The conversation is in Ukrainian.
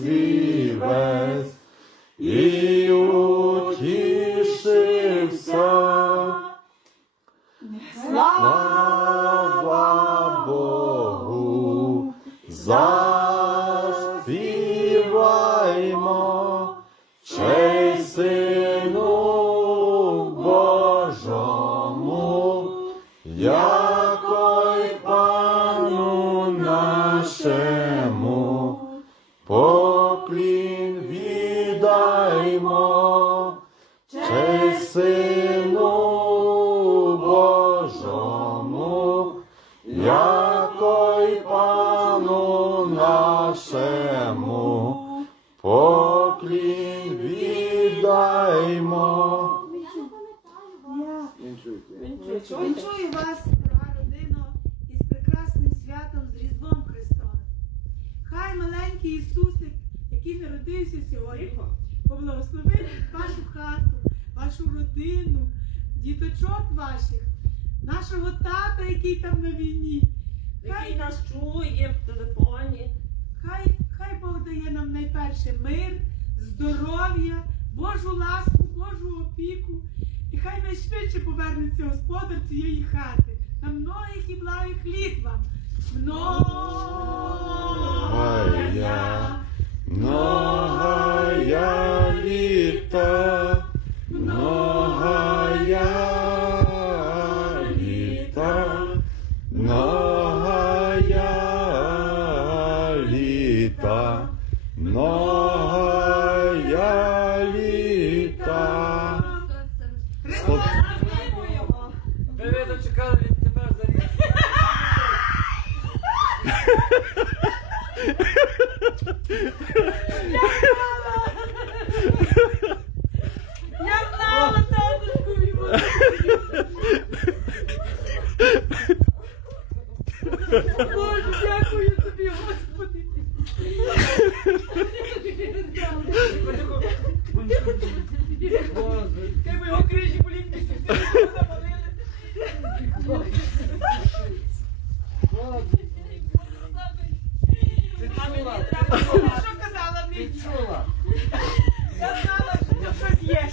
співець і утішився. Слава Богу, заспіваймо, чей сину Божому, якой пану нашему поклін віддаймо, сину Божому, якой пану нашему, поклін віддаймо. Вінчую вас, дорога родино, із прекрасним святом з Різдвом Христовим. Хай маленький Ісусик, який народився сьогодні, поблагословить вашу хату, вашу родину, діточок ваших, нашого тата, який там на війні. Який нас чує в телефоні. Хай, хай Бог дає нам найперше мир, здоров'я, Божу ласку, Божу опіку. І хай найшвидше повернеться господар цієї хати. На многих і благих літ вам. Многая, многая літа, многая Боже, дякую тобі, Господи. Ти би його крижі боліть місяці, навалили. Ти чула? Що казала мені? Ти чула? Я знала, що щось є.